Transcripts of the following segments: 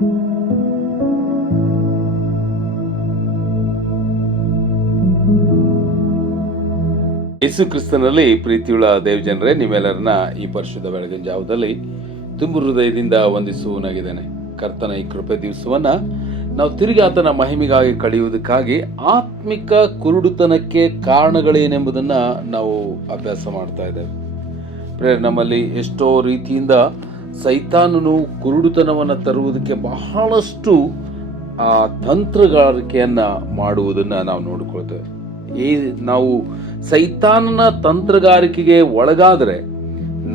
ಯೇಸು ಕ್ರಿಸ್ತನಲ್ಲಿ ಪ್ರೀತಿಯುಳ್ಳ ದೇವಜನರೇ, ನೀವೆಲ್ಲರನ್ನ ಈ ಪರಿಶುದ್ಧ ಬೆಳಗಿನ ಜಾವದಲ್ಲಿ ತುಂಬು ಹೃದಯದಿಂದ ವಂದಿಸುವನಾಗಿದ್ದೇನೆ. ಕರ್ತನ ಈ ಕೃಪೆ ದಿವಸವನ್ನ ನಾವು ತಿರುಗಿ ಆತನ ಮಹಿಮೆಗಾಗಿ ಕಳೆಯುವುದಕ್ಕಾಗಿ ಆತ್ಮಿಕ ಕುರುಡುತನಕ್ಕೆ ಕಾರಣಗಳೇನೆಂಬುದನ್ನ ನಾವು ಅಭ್ಯಾಸ ಮಾಡ್ತಾ ಇದ್ದೇವೆ. ನಮ್ಮಲ್ಲಿ ಎಷ್ಟೋ ರೀತಿಯಿಂದ ಸೈತಾನನು ಕುರುಡುತನವನ್ನು ತರುವುದಕ್ಕೆ ಬಹಳಷ್ಟು ತಂತ್ರಗಾರಿಕೆಯನ್ನ ಮಾಡುವುದನ್ನ ನಾವು ನೋಡಿಕೊಳ್ತೇವೆ. ನಾವು ಸೈತಾನನ ತಂತ್ರಗಾರಿಕೆಗೆ ಒಳಗಾದರೆ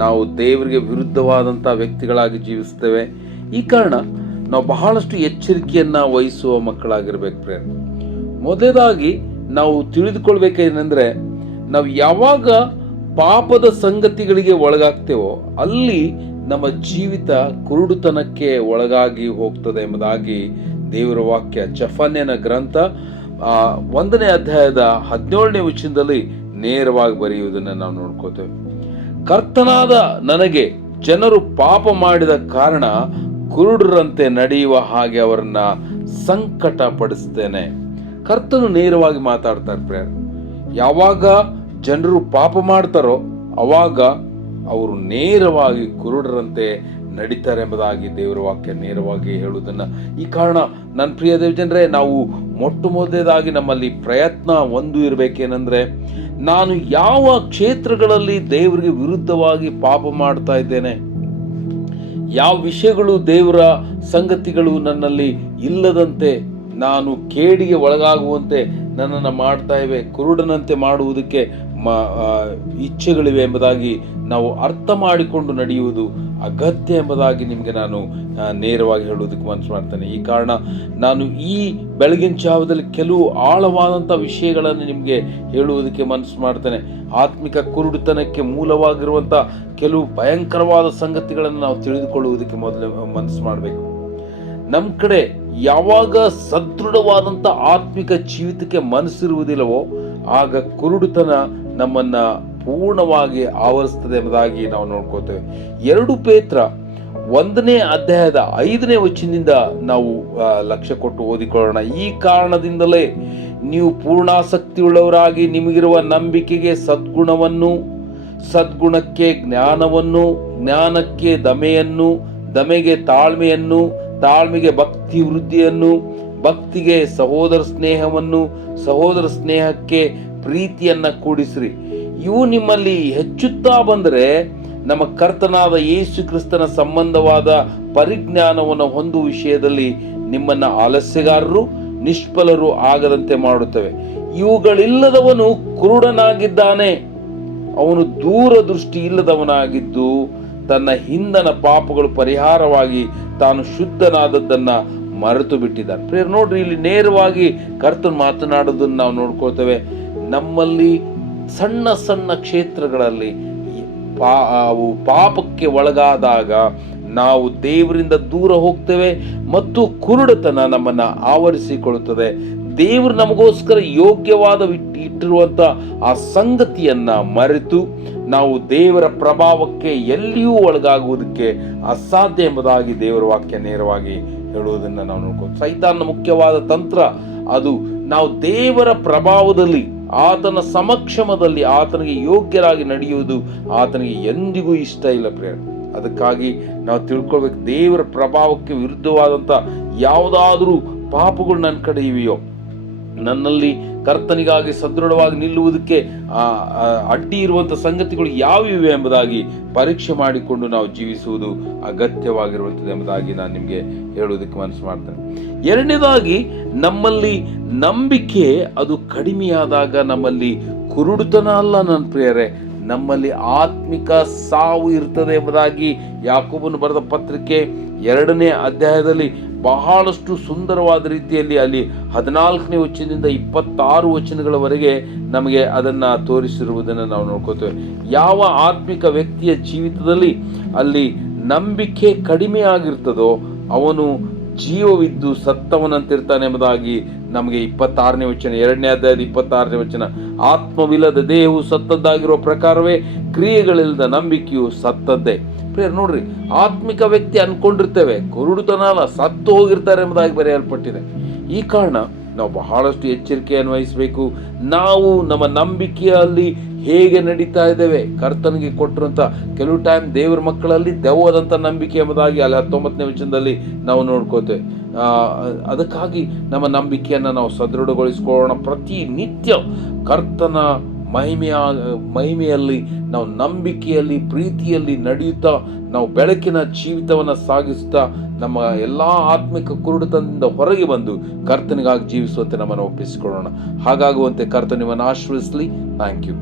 ನಾವು ದೇವರಿಗೆ ವಿರುದ್ಧವಾದಂಥ ವ್ಯಕ್ತಿಗಳಾಗಿ ಜೀವಿಸ್ತೇವೆ. ಈ ಕಾರಣ ನಾವು ಬಹಳಷ್ಟು ಎಚ್ಚರಿಕೆಯನ್ನ ವಹಿಸುವ ಮಕ್ಕಳಾಗಿರ್ಬೇಕು. ಮೊದಲಾಗಿ ನಾವು ತಿಳಿದುಕೊಳ್ಬೇಕೇನೆಂದ್ರೆ, ನಾವು ಯಾವಾಗ ಪಾಪದ ಸಂಗತಿಗಳಿಗೆ ಒಳಗಾಗ್ತೇವೋ ಅಲ್ಲಿ ನಮ್ಮ ಜೀವಿತ ಕುರುಡುತನಕ್ಕೆ ಒಳಗಾಗಿ ಹೋಗ್ತದೆ ಎಂಬುದಾಗಿ ದೇವರ ವಾಕ್ಯ ಜಫನ್ಯನ ಗ್ರಂಥ 1ನೇ ಅಧ್ಯಾಯದ 17ನೇ ವಚನದಲ್ಲಿ ನೇರವಾಗಿ ಬರೆಯುವುದನ್ನು ನಾವು ನೋಡ್ಕೋತೇವೆ. ಕರ್ತನಾದ ನನಗೆ ಜನರು ಪಾಪ ಮಾಡಿದ ಕಾರಣ ಕುರುಡರಂತೆ ನಡೆಯುವ ಹಾಗೆ ಅವರನ್ನ ಸಂಕಟ ಪಡಿಸ್ತೇನೆ. ಕರ್ತನು ನೇರವಾಗಿ ಮಾತಾಡ್ತಾರೆ. ಯಾವಾಗ ಜನರು ಪಾಪ ಮಾಡ್ತಾರೋ ಅವಾಗ ಅವರು ನೇರವಾಗಿ ಕುರುಡರಂತೆ ನಡೀತಾರೆ ಎಂಬುದಾಗಿ ದೇವರ ವಾಕ್ಯ ನೇರವಾಗಿ ಹೇಳುವುದನ್ನ ಈ ಕಾರಣ ನನ್ನ ಪ್ರಿಯ ದೇವಜನರೇ, ನಾವು ಮೊಟ್ಟಮೊದಲೇದಾಗಿ ನಮ್ಮಲ್ಲಿ ಪ್ರಯತ್ನ ಒಂದು ಇರಬೇಕೇನೆಂದ್ರೆ, ನಾನು ಯಾವ ಕ್ಷೇತ್ರಗಳಲ್ಲಿ ದೇವರಿಗೆ ವಿರುದ್ಧವಾಗಿ ಪಾಪ ಮಾಡ್ತಾ ಇದ್ದೇನೆ, ಯಾವ ವಿಷಯಗಳು ದೇವರ ಸಂಗತಿಗಳು ನನ್ನಲ್ಲಿ ಇಲ್ಲದಂತೆ, ನಾನು ಕೇಡಿಗೆ ಒಳಗಾಗುವಂತೆ ನನ್ನನ್ನು ಮಾಡ್ತಾ ಇವೆ, ಕುರುಡನಂತೆ ಮಾಡುವುದಕ್ಕೆ ಇಚ್ಛೆಗಳಿವೆ ಎಂಬುದಾಗಿ ನಾವು ಅರ್ಥ ಮಾಡಿಕೊಂಡು ನಡೆಯುವುದು ಅಗತ್ಯ ಎಂಬುದಾಗಿ ನಿಮಗೆ ನಾನು ನೇರವಾಗಿ ಹೇಳುವುದಕ್ಕೆ ಮನಸ್ಸು ಮಾಡ್ತೇನೆ. ಈ ಕಾರಣ ನಾನು ಈ ಬೆಳಗಿನ ಜಾವದಲ್ಲಿ ಕೆಲವು ಆಳವಾದಂಥ ವಿಷಯಗಳನ್ನು ನಿಮಗೆ ಹೇಳುವುದಕ್ಕೆ ಮನಸ್ಸು ಮಾಡ್ತೇನೆ. ಆತ್ಮಿಕ ಕುರುಡುತನಕ್ಕೆ ಮೂಲವಾಗಿರುವಂಥ ಕೆಲವು ಭಯಂಕರವಾದ ಸಂಗತಿಗಳನ್ನು ನಾವು ತಿಳಿದುಕೊಳ್ಳುವುದಕ್ಕೆ ಮೊದಲು ಮನಸ್ಸು ಮಾಡಬೇಕು. ನಮ್ಮ ಕಡೆ ಯಾವಾಗ ಸದೃಢವಾದಂಥ ಆತ್ಮಿಕ ಜೀವಿತಕ್ಕೆ ಮನಸ್ಸಿರುವುದಿಲ್ಲವೋ ಆಗ ಕುರುಡುತನ ನಮ್ಮನ್ನ ಪೂರ್ಣವಾಗಿ ಆವರಿಸ್ತದೆ ಎಂಬುದಾಗಿ ನಾವು ನೋಡ್ಕೋತೇವೆ. 2 ಪೇತ್ರ 1ನೇ ಅಧ್ಯಾಯದ 5ನೇ ವಚನದಿಂದ ನಾವು ಲಕ್ಷ್ಯ ಕೊಟ್ಟು ಓದಿಕೊಳ್ಳೋಣ. ಈ ಕಾರಣದಿಂದಲೇ ನೀವು ಪೂರ್ಣಾಸಕ್ತಿಯುಳ್ಳವರಾಗಿ ನಿಮಗಿರುವ ನಂಬಿಕೆಗೆ ಸದ್ಗುಣವನ್ನು, ಸದ್ಗುಣಕ್ಕೆ ಜ್ಞಾನವನ್ನು, ಜ್ಞಾನಕ್ಕೆ ದಮೆಯನ್ನು, ದಮೆಗೆ ತಾಳ್ಮೆಯನ್ನು, ತಾಳ್ಮೆಗೆ ಭಕ್ತಿ ವೃದ್ಧಿಯನ್ನು, ಭಕ್ತಿಗೆ ಸಹೋದರ ಸ್ನೇಹವನ್ನು, ಸಹೋದರ ಸ್ನೇಹಕ್ಕೆ ಪ್ರೀತಿಯನ್ನ ಕೂಡಿಸ್ರಿ. ಇವು ನಿಮ್ಮಲ್ಲಿ ಹೆಚ್ಚುತ್ತಾ ಬಂದರೆ ನಮ್ಮ ಕರ್ತನಾದ ಯೇಸು ಕ್ರಿಸ್ತನ ಸಂಬಂಧವಾದ ಪರಿಜ್ಞಾನವನ್ನು ಹೊಂದುವ ವಿಷಯದಲ್ಲಿ ನಿಮ್ಮನ್ನ ಆಲಸ್ಯಗಾರರು, ನಿಷ್ಫಲರು ಆಗದಂತೆ ಮಾಡುತ್ತವೆ. ಇವುಗಳಿಲ್ಲದವನು ಕುರುಡನಾಗಿದ್ದಾನೆ, ಅವನು ದೂರದೃಷ್ಟಿ ಇಲ್ಲದವನಾಗಿದ್ದು ತನ್ನ ಹಿಂದನ ಪಾಪಗಳು ಪರಿಹಾರವಾಗಿ ತಾನು ಶುದ್ಧನಾದದ್ದನ್ನ ಮರೆತು ಬಿಟ್ಟಿದ್ದಾನೆ. ನೋಡ್ರಿ, ಇಲ್ಲಿ ನೇರವಾಗಿ ಕರ್ತನು ಮಾತನಾಡೋದನ್ನು ನಾವು ನೋಡ್ಕೊಳ್ತೇವೆ. ನಮ್ಮಲ್ಲಿ ಸಣ್ಣ ಸಣ್ಣ ಕ್ಷೇತ್ರಗಳಲ್ಲಿ ಪಾಪಕ್ಕೆ ಒಳಗಾದಾಗ ನಾವು ದೇವರಿಂದ ದೂರ ಹೋಗ್ತೇವೆ ಮತ್ತು ಕುರುಡತನ ನಮ್ಮನ್ನ ಆವರಿಸಿಕೊಳ್ಳುತ್ತದೆ. ದೇವರು ನಮಗೋಸ್ಕರ ಯೋಗ್ಯವಾದ ಇಟ್ಟಿರುವಂತ ಆ ಸಂಗತಿಯನ್ನ ಮರೆತು ನಾವು ದೇವರ ಪ್ರಭಾವಕ್ಕೆ ಎಲ್ಲಿಯೂ ಒಳಗಾಗುವುದಕ್ಕೆ ಅಸಾಧ್ಯ ಎಂಬುದಾಗಿ ದೇವರ ವಾಕ್ಯ ನೇರವಾಗಿ ಹೇಳುವುದನ್ನು ನಾವು ನೋಡ್ಕೊಂಡು, ಸೈತಾನನ ಮುಖ್ಯವಾದ ತಂತ್ರ ಅದು ನಾವು ದೇವರ ಪ್ರಭಾವದಲ್ಲಿ, ಆತನ ಸಮಕ್ಷಮದಲ್ಲಿ ಆತನಿಗೆ ಯೋಗ್ಯರಾಗಿ ನಡೆಯುವುದು ಆತನಿಗೆ ಎಂದಿಗೂ ಇಷ್ಟ ಇಲ್ಲ ಪ್ರಿಯರೇ. ಅದಕ್ಕಾಗಿ ನಾವು ತಿಳ್ಕೊಳ್ಬೇಕು, ದೇವರ ಪ್ರಭಾವಕ್ಕೆ ವಿರುದ್ಧವಾದಂಥ ಯಾವುದಾದ್ರೂ ಪಾಪಗಳು ನನ್ನ ಕಡೆ ಇವೆಯೋ, ನನ್ನಲ್ಲಿ ಕರ್ತನಿಗಾಗಿ ಸದೃಢವಾಗಿ ನಿಲ್ಲುವುದಕ್ಕೆ ಅಡ್ಡಿ ಇರುವಂಥ ಸಂಗತಿಗಳು ಯಾವಿವೆ ಎಂಬುದಾಗಿ ಪರೀಕ್ಷೆ ಮಾಡಿಕೊಂಡು ನಾವು ಜೀವಿಸುವುದು ಅಗತ್ಯವಾಗಿರುವಂಥದ್ದು ಎಂಬುದಾಗಿ ನಾನು ನಿಮಗೆ ಹೇಳುವುದಕ್ಕೆ ಮನಸ್ಸು ಮಾಡ್ತೇನೆ. 2ನೇದಾಗಿ, ನಮ್ಮಲ್ಲಿ ನಂಬಿಕೆ ಅದು ಕಡಿಮೆಯಾದಾಗ ನಮ್ಮಲ್ಲಿ ಕುರುಡುತನ ಅಲ್ಲ ನನ್ನ ಪ್ರಿಯರೇ, ನಮ್ಮಲ್ಲಿ ಆತ್ಮಿಕ ಸಾವು ಇರ್ತದೆ ಎಂಬುದಾಗಿ ಯಾಕೋಬನು ಬರೆದ ಪತ್ರಿಕೆ 2ನೇ ಅಧ್ಯಾಯದಲ್ಲಿ ಬಹಳಷ್ಟು ಸುಂದರವಾದ ರೀತಿಯಲ್ಲಿ ಅಲ್ಲಿ 14ನೇ ವಚನದಿಂದ 26 ವಚನಗಳವರೆಗೆ ನಮಗೆ ಅದನ್ನ ತೋರಿಸಿರುವುದನ್ನು ನಾವು ನೋಡ್ಕೋತೇವೆ. ಯಾವ ಆತ್ಮಿಕ ವ್ಯಕ್ತಿಯ ಜೀವಿತದಲ್ಲಿ ಅಲ್ಲಿ ನಂಬಿಕೆ ಕಡಿಮೆ ಆಗಿರ್ತದೋ ಅವನು ಜೀವವಿದ್ದು ಸತ್ತವನಂತಿರ್ತಾನೆ ಎಂಬುದಾಗಿ ನಮಗೆ 26ನೇ ವಚನ, 2ನೇ ಅಧ್ಯಾಯದ 26ನೇ ವಚನ. ಆತ್ಮವಿಲ್ಲದ ದೇಹವು ಸತ್ತದ್ದಾಗಿರುವ ಪ್ರಕಾರವೇ ಕ್ರಿಯೆಗಳಿಲ್ಲದ ನಂಬಿಕೆಯು ಸತ್ತದ್ದೇ. ನೋಡ್ರಿ, ಆತ್ಮಿಕ ವ್ಯಕ್ತಿ ಅನ್ಕೊಂಡಿರ್ತೇವೆ, ಕುರುಡುತನ ಅಲ್ಲ, ಸತ್ತು ಹೋಗಿರ್ತಾರೆ ಎಂಬುದಾಗಿ ಬರೆಯಲ್ಪಟ್ಟಿದೆ. ಈ ಕಾರಣ ನಾವು ಬಹಳಷ್ಟು ಎಚ್ಚರಿಕೆಯನ್ನು ವಹಿಸಬೇಕು. ನಾವು ನಮ್ಮ ನಂಬಿಕೆಯಲ್ಲಿ ಹೇಗೆ ನಡೀತಾ ಇದ್ದೇವೆ, ಕರ್ತನಿಗೆ ಕೊಟ್ಟಿರುವಂಥ ಕೆಲವು ಟೈಮ್ ದೇವರ ಮಕ್ಕಳಲ್ಲಿ ದೆವ್ವದಂಥ ನಂಬಿಕೆ ಎಂಬುದಾಗಿ ಅಲ್ಲಿ 19ನೇ ವಚನದಲ್ಲಿ ನಾವು ನೋಡ್ಕೋತೇವೆ. ಅದಕ್ಕಾಗಿ ನಮ್ಮ ನಂಬಿಕೆಯನ್ನು ನಾವು ಸದೃಢಗೊಳಿಸಿಕೊಳ್ಳೋಣ. ಪ್ರತಿನಿತ್ಯ ಕರ್ತನ ಮಹಿಮೆಯಲ್ಲಿ ನಾವು ನಂಬಿಕೆಯಲ್ಲಿ, ಪ್ರೀತಿಯಲ್ಲಿ ನಡೆಯುತ್ತಾ ನಾವು ಬೆಳಕಿನ ಜೀವಿತವನ್ನು ಸಾಗಿಸುತ್ತಾ ನಮ್ಮ ಎಲ್ಲ ಆತ್ಮಿಕ ಕುರುಡುತನದಿಂದ ಹೊರಗೆ ಬಂದು ಕರ್ತನಿಗಾಗಿ ಜೀವಿಸುವಂತೆ ನಮ್ಮನ್ನು ಒಪ್ಪಿಸಿಕೊಳ್ಳೋಣ. ಹಾಗಾಗುವಂತೆ ಕರ್ತನ ನಿಮ್ಮನ್ನು ಆಶೀರ್ವದಿಸಲಿ. Thank you.